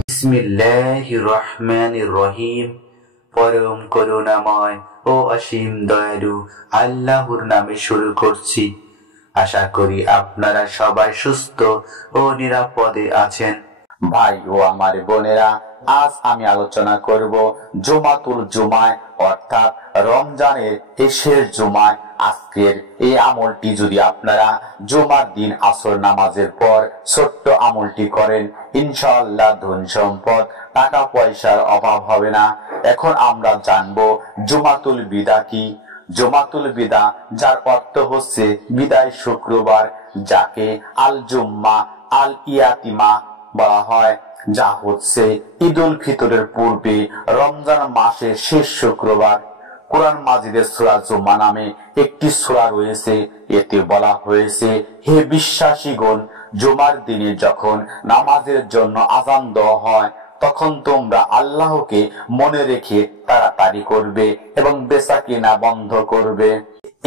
বিসমিল্লাহির রহমানির রহিম। পরম করুণাময় ও অসীম দয়ালু আল্লাহর নামে শুরু করছি। আশা করি আপনারা সবাই সুস্থ ও নিরাপদে আছেন। ভাই ও আমার বোনেরা, আজ আমি আলোচনা করব জুমাতুল জুমায় অর্থাৎ রমজানের এই শেষ জুমায় আজকের এই আমলটি যদি আপনারা জুমার দিন আসর নামাজের পর ছোট্ট আমলটি করেন, ইনশাআল্লাহ ধন সম্পদ টাকা পয়সার অভাব হবে না। এখন আমরা জানবো জুমাতুল বিদা কি। জুমাতুল বিদা, যার অর্থ হচ্ছে বিদায় শুক্রবার, যাকে আল জুম্মা আল ইয়াতিমা বলা হয়, যা হচ্ছে ঈদুল ফিতরের পূর্বে রমজান মাসের শেষ শুক্রবার। কোরআন মাজিদের সূরা জুমা নামে একটি সূরা রয়েছে, এতে বলা হয়েছে, হে বিশ্বাসীগণ, জুমার দিনে যখন নামাজের জন্য আযান দেওয়া হয় তখন তোমরা আল্লাহকে মনে রেখে তাড়াতাড়ি করবে এবং বেচাকেনা বন্ধ করবে,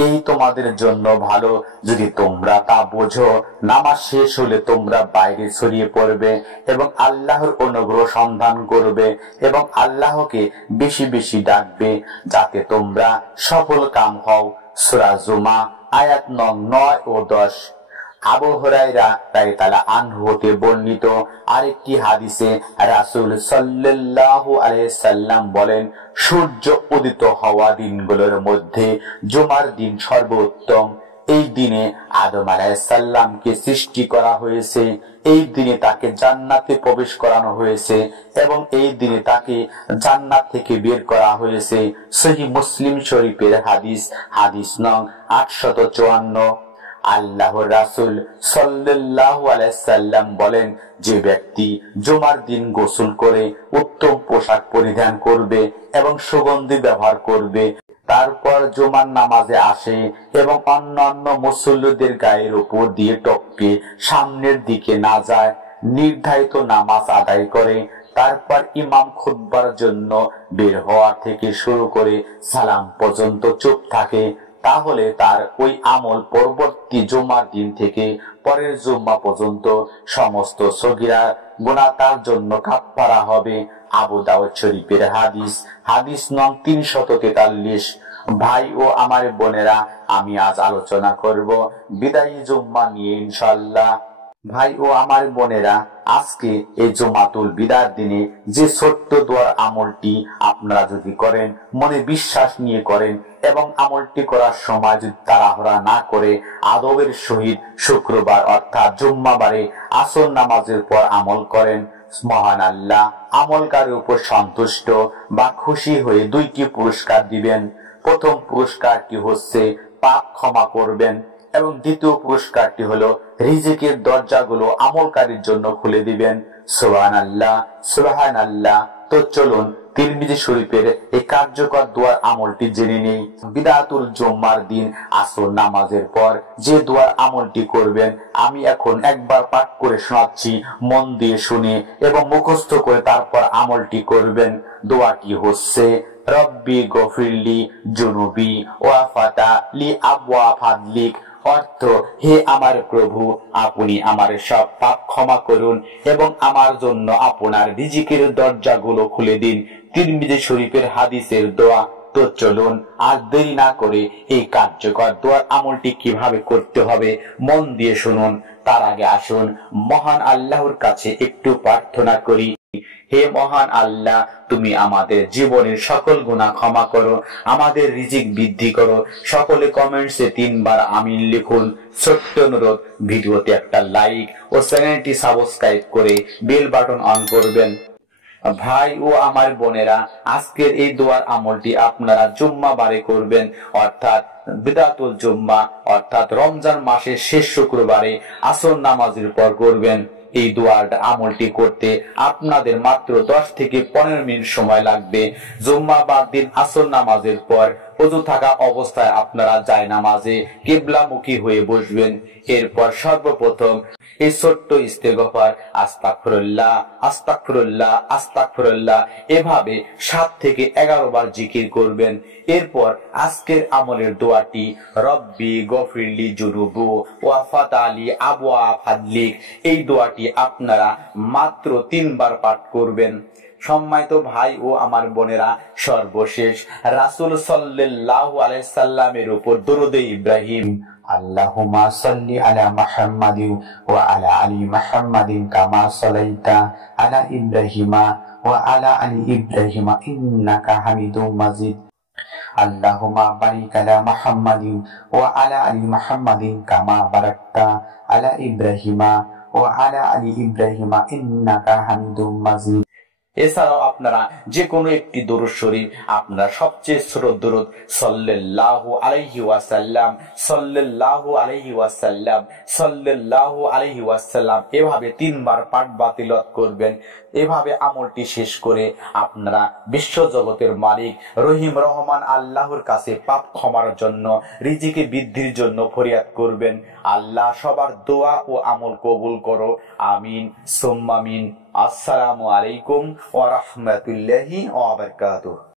এই তোমাদের জন্য ভালো। যদি তোমরা তা বোঝো, নামাজ শেষ হলে তোমরা বাইরে ছড়িয়ে পড়বে এবং আল্লাহর অনুগ্রহ সন্ধান করবে এবং আল্লাহকে বেশি বেশি ডাকবে, যাতে তোমরা সফল কাম হও। সূরা জুমা আয়াত নং 9 ও 10। আবু হুরায়রা রাদিয়াল্লাহু আনহু হতে বর্ণিত আরেকটি হাদিসে রাসূল সাল্লাল্লাহু আলাইহি সাল্লাম বলেন, সূর্য উদিত হওয়া দিনগুলোর মধ্যে জুমার দিন সর্বোত্তম। এই দিনে আদম আলাইহিস সালামকে সৃষ্টি করা হয়েছে, এই দিনে তাকে জান্নাতে প্রবেশ করানো হয়েছে এবং এই দিনে তাকে জান্নাত থেকে বের করা হয়েছে। সহিহ মুসলিম শরীফের হাদিস, হাদিস নং 854। আল্লাহর রাসূল সাল্লাল্লাহু আলাইহি সাল্লাম বলেন, যে ব্যক্তি জুমার দিন গোসল করে উত্তম পোশাক পরিধান করবে এবং সুগন্ধি ব্যবহার করবে, তারপর জুমার নামাজে আসে এবং অন্যান্য মুসল্লিদের গায়ের উপর দিয়ে টপকে সামনের দিকে না যায়, নির্ধারিত নামাজ আদায় করে, তারপর ইমাম খুতবার জন্য বের হওয়া থেকে শুরু করে সালাম পর্যন্ত চুপ থাকে, তাহলে তার ওই আমল পরবর্তী জুমার দিন থেকে পরের জুম্মা পর্যন্ত সমস্ত সগীরা গুনাহ তার জন্য কাফফারা হবে। আবু দাউদ শরীফের হাদিস, হাদিস নং 343। ভাই ও আমার বোনেরা, আমি আজ আলোচনা করব বিদায়ী জুম্মা নিয়ে ইনশাআল্লাহ। ভাই ও আমার বোনেরা, আজকে এই জুমাতুল বিদার দিনে যে ছোট্ট দোয়ার আমলটি আপনারা যদি করেন, মনে বিশ্বাস নিয়ে করেন এবং আমলটি করার সময় যদি তাড়াহুড়া না করে আদবের সহিত শুক্রবার অর্থাৎ জুম্মাবারে আসর নামাজের পর আমল করেন, মহান আল্লাহ আমলকারীর উপর সন্তুষ্ট বা খুশি হয়ে দুইটি পুরস্কার দিবেন। প্রথম পুরস্কারটি হচ্ছে পাপ ক্ষমা করবেন এবং দ্বিতীয় পুরস্কারটি হলো রিজিকের দরজাগুলো আমলকারীর জন্য খুলে দিবেন। সুবহানাল্লাহ, সুবহানাল্লাহ। তো চলুন তিরমিজি শরীফের এই কার্যকর দোয়ার আমলটি জেনে নেই। বিদাতুল জুম্মার দিন আসর নামাজের পর যে দোয়ার আমলটি করবেন, আমি এখন একবার পাঠ করে শোনাচ্ছি, মন দিয়ে শুনে এবং মুখস্থ করে তারপর আমলটি করবেন। দোয়াটি হচ্ছে, রব্বি গফিরলি জুনুবি ওয়া ফাতালি আবওয়া ফাদলিক। অর্থ, হে আমার প্রভু, আপনি আমার সব পাপ ক্ষমা করুন এবং আমার জন্য আপনার রিজিকের দরজাগুলো খুলে দিন। তিরমিজি শরীফের হাদিসের দোয়া। তো চলুন আর দেরি না করে এই কার্যকর দোয়ার আমলটি কিভাবে করতে হবে মন দিয়ে শুনুন। তার আগে আসুন মহান আল্লাহর কাছে একটু প্রার্থনা করি। হে মহান আল্লাহ, তুমি আমাদের জীবনের সকল গুনাহ ক্ষমা করো, আমাদের রিজিক বৃদ্ধি করো। সকলে কমেন্টসে 3 বার আমিন লিখুন। ছোট্ট অনুরোধ, ভিডিওতে একটা লাইক ও চ্যানেলটি সাবস্ক্রাইব করে বেল বাটন অন করবেন। ভাই ও আমার বোনেরা, আজকের এই দোয়ার আমলটি আপনারা জুম্মা বারে করবেন, অর্থাৎ বিদাতুল জুম্মা অর্থাৎ রমজান মাসের শেষ শুক্রবারে আসর নামাজের পর করবেন। এই দোয়ার আমলটি করতে আপনাদের মাত্র 10 থেকে 15 মিনিট সময় লাগবে। জুম্মাবার দিন আসর নামাজের পর ওযু থাকা অবস্থায় আপনারা জায়নামাজে কিবলামুখী হয়ে বসবেন। এরপর সর্বপ্রথম এই ছোট্ট ইস্তেগফার আস্তাগফিরুল্লাহ আস্তাগফিরুল্লাহ আস্তাগফিরুল্লাহ এভাবে 7 থেকে 11 বার জিকির করবেন। এরপর আজকের আমলের দোয়াটি রব্বি গফিরলি জুনুবু ওয়া ফাতালি আবওয়া ফাদলিক, এই দোয়াটি আপনারা মাত্র 3 বার পাঠ করবেন। সম্মানিত ভাই ও আমার বোনেরা, সর্বশেষ রাসূল সাল্লাল্লাহু আলাইহি সাল্লামের উপর দরুদে ইব্রাহিম আল্লাহুম্মা সাল্লি আলা মুহাম্মাদিন ওয়া আলা আলি মুহাম্মাদিন কামা সাল্লাইতা আলা ইব্রাহিমা ওয়া আলা আলি ইব্রাহিমা ইন্নাকা হামিদুম মাজিদ। আল্লাহুম্মা বারিক আলা মুহাম্মাদিন ওয়া আলা আলি মুহাম্মাদিন কামা বারাকতা আলা ইব্রাহিমা ওয়া আলা আলি ইব্রাহিমা ইন্নাকা হামিদুম মাজিদ। এছাড়াও আপনারা যে কোনো একটি দরুদ শরীফ, আপনারা সবচেয়ে ছোট দরুদ সাল্লাল্লাহু আলাইহি ওয়াসাল্লাম সাল্লাল্লাহু আলাইহি ওয়াসাল্লাম সাল্লাল্লাহু আলাইহি ওয়াসাল্লাম এভাবে 3 বার পাঠ বা তিলাওয়াত করবেন। এভাবে আমলটি শেষ করে আপনারা বিশ্ব জগতের মালিক রহিম রহমান আল্লাহর কাছে পাপ ক্ষমার জন্য, রিজিকে বৃদ্ধির জন্য ফরিয়াদ করবেন। আল্লাহ সবার দোয়া ও আমল কবুল করো, আমিন সুম্মা আমিন। আসসালামু আলাইকুম ওয়া রাহমাতুল্লাহি ওয়া বারাকাতুহু।